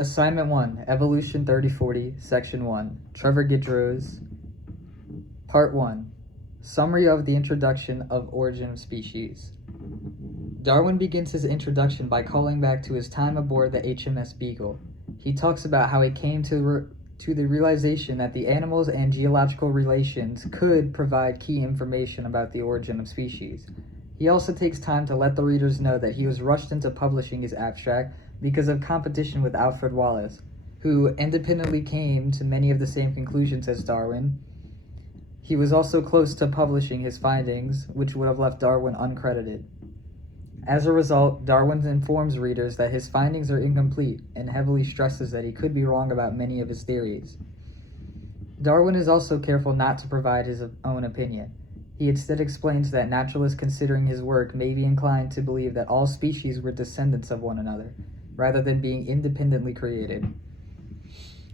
Assignment 1, Evolution 3040, Section 1, Trevor Guidroz, Part 1, Summary of the Introduction of Origin of Species. Darwin begins his introduction by calling back to his time aboard the HMS Beagle. He talks about how he came to the realization that the animals and geological relations could provide key information about the origin of species. He also takes time to let the readers know that he was rushed into publishing his abstract because of competition with Alfred Wallace, who independently came to many of the same conclusions as Darwin. He was also close to publishing his findings, which would have left Darwin uncredited. As a result, Darwin informs readers that his findings are incomplete and heavily stresses that he could be wrong about many of his theories. Darwin is also careful not to provide his own opinion. He instead explains that naturalists considering his work may be inclined to believe that all species were descendants of one another, rather than being independently created.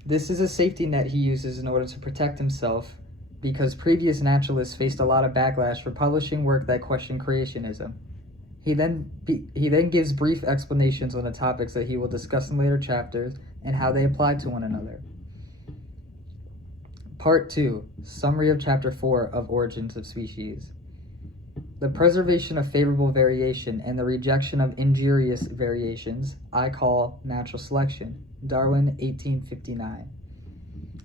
This is a safety net he uses in order to protect himself, because previous naturalists faced a lot of backlash for publishing work that questioned creationism. He then gives brief explanations on the topics that he will discuss in later chapters and how they apply to one another. Part 2, Summary of Chapter 4 of Origins of Species. The preservation of favorable variation and the rejection of injurious variations I call natural selection. Darwin, 1859.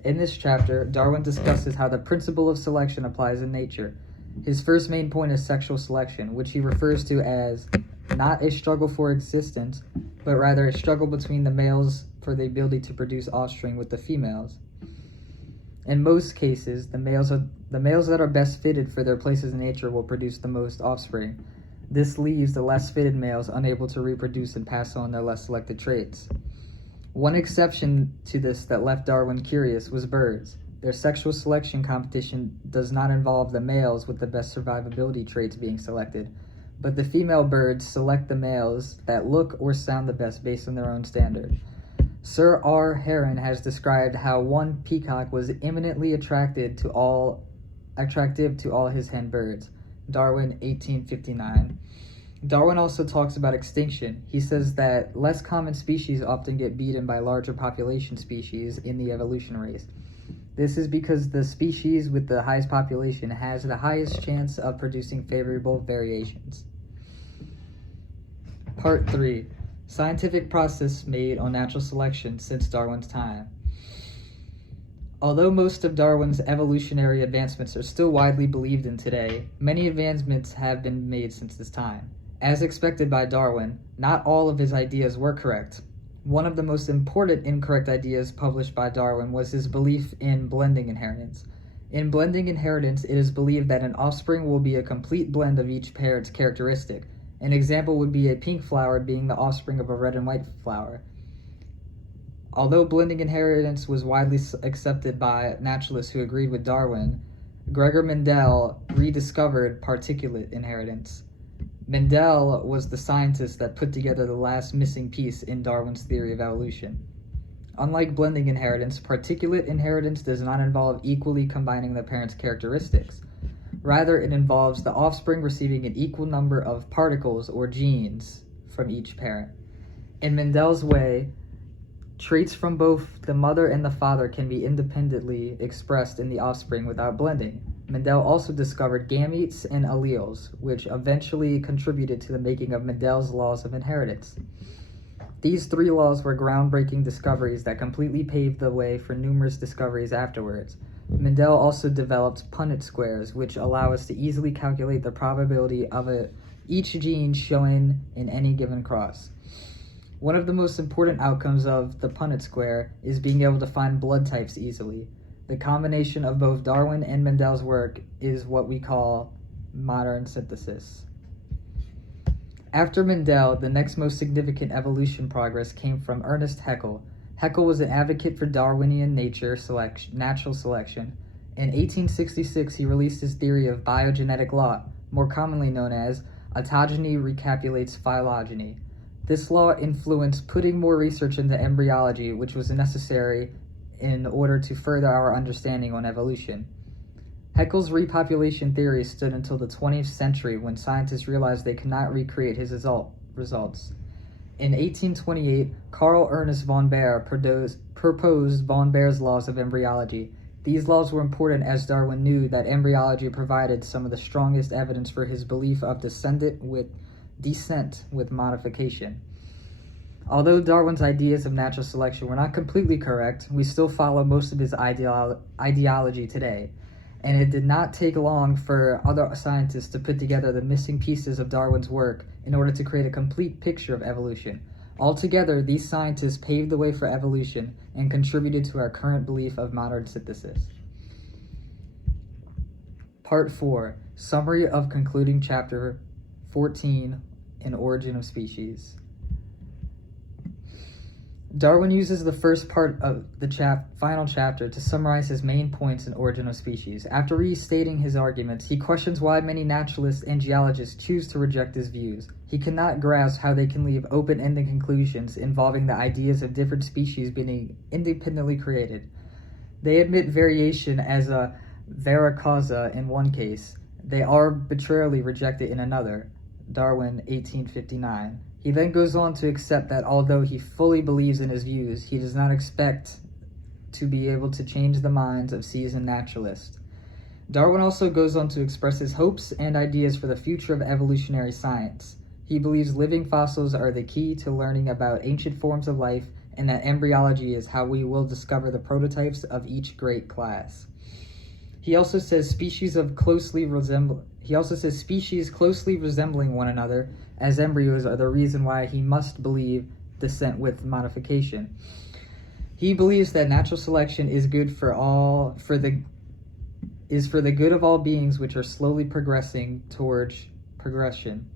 In this chapter, Darwin discusses how the principle of selection applies in nature. His first main point is sexual selection, which he refers to as not a struggle for existence, but rather a struggle between the males for the ability to produce offspring with the females. In most cases, the males that are best fitted for their places in nature will produce the most offspring. This leaves the less fitted males unable to reproduce and pass on their less selected traits. One exception to this that left Darwin curious was birds. Their sexual selection competition does not involve the males with the best survivability traits being selected, but the female birds select the males that look or sound the best based on their own standard. Sir R. Heron has described how one peacock was eminently attractive to all his hen birds. Darwin, 1859. Darwin also talks about extinction. He says that less common species often get beaten by larger population species in the evolution race. This is because the species with the highest population has the highest chance of producing favorable variations. Part 3. Scientific process made on natural selection since Darwin's time. Although most of Darwin's evolutionary advancements are still widely believed in today, many advancements have been made since this time. As expected by Darwin, not all of his ideas were correct. One of the most important incorrect ideas published by Darwin was his belief in blending inheritance. In blending inheritance, it is believed that an offspring will be a complete blend of each parent's characteristic. An example would be a pink flower being the offspring of a red and white flower. Although blending inheritance was widely accepted by naturalists who agreed with Darwin, Gregor Mendel rediscovered particulate inheritance. Mendel was the scientist that put together the last missing piece in Darwin's theory of evolution. Unlike blending inheritance, particulate inheritance does not involve equally combining the parent's characteristics. Rather, it involves the offspring receiving an equal number of particles or genes from each parent. In Mendel's way, traits from both the mother and the father can be independently expressed in the offspring without blending. Mendel also discovered gametes and alleles, which eventually contributed to the making of Mendel's laws of inheritance. These three laws were groundbreaking discoveries that completely paved the way for numerous discoveries afterwards. Mendel also developed Punnett squares, which allow us to easily calculate the probability of each gene shown in any given cross. One of the most important outcomes of the Punnett square is being able to find blood types easily. The combination of both Darwin and Mendel's work is what we call modern synthesis. After Mendel, the next most significant evolution progress came from Ernest Haeckel. Haeckel was an advocate for Darwinian natural selection. In 1866, he released his theory of biogenetic law, more commonly known as autogeny recapitulates phylogeny. This law influenced putting more research into embryology, which was necessary in order to further our understanding on evolution. Haeckel's repopulation theory stood until the 20th century when scientists realized they could not recreate his results. In 1828, Carl Ernest von Baer proposed von Baer's laws of embryology. These laws were important as Darwin knew that embryology provided some of the strongest evidence for his belief of descent with modification. Although Darwin's ideas of natural selection were not completely correct, we still follow most of his ideology today, and it did not take long for other scientists to put together the missing pieces of Darwin's work in order to create a complete picture of evolution. Altogether, these scientists paved the way for evolution and contributed to our current belief of modern synthesis. Part 4. Summary of concluding chapter 14, An Origin of Species. Darwin uses the first part of the final chapter to summarize his main points in Origin of Species. After restating his arguments, he questions why many naturalists and geologists choose to reject his views. He cannot grasp how they can leave open-ended conclusions involving the ideas of different species being independently created. They admit variation as a vera causa in one case. They arbitrarily reject it in another. Darwin, 1859. He then goes on to accept that although he fully believes in his views, he does not expect to be able to change the minds of seasoned naturalists. Darwin also goes on to express his hopes and ideas for the future of evolutionary science. He believes living fossils are the key to learning about ancient forms of life, and that embryology is how we will discover the prototypes of each great class. He also says species closely resembling one another as embryos are the reason why he must believe descent with modification. He believes that natural selection is good for the good of all beings which are slowly progressing towards progression.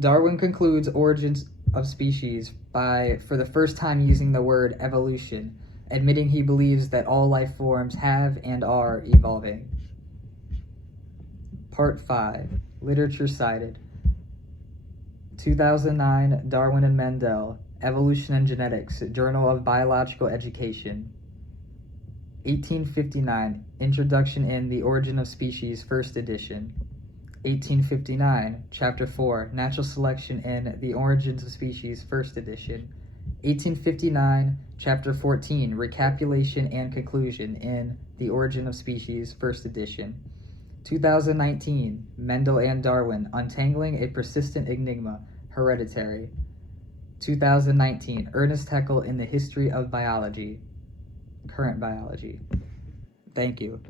Darwin concludes Origins of Species by, for the first time, using the word evolution, admitting he believes that all life forms have and are evolving. Part 5. Literature cited. 2009, Darwin and Mendel, Evolution and Genetics, Journal of Biological Education. 1859, Introduction in The Origin of Species, First Edition. 1859, Chapter 4, Natural Selection in The Origins of Species, First Edition. 1859, Chapter 14, Recapitulation and Conclusion in The Origin of Species, First Edition. 2019, Mendel and Darwin, Untangling a Persistent Enigma, Hereditary. 2019, Ernest Haeckel in the History of Biology, Current Biology. Thank you.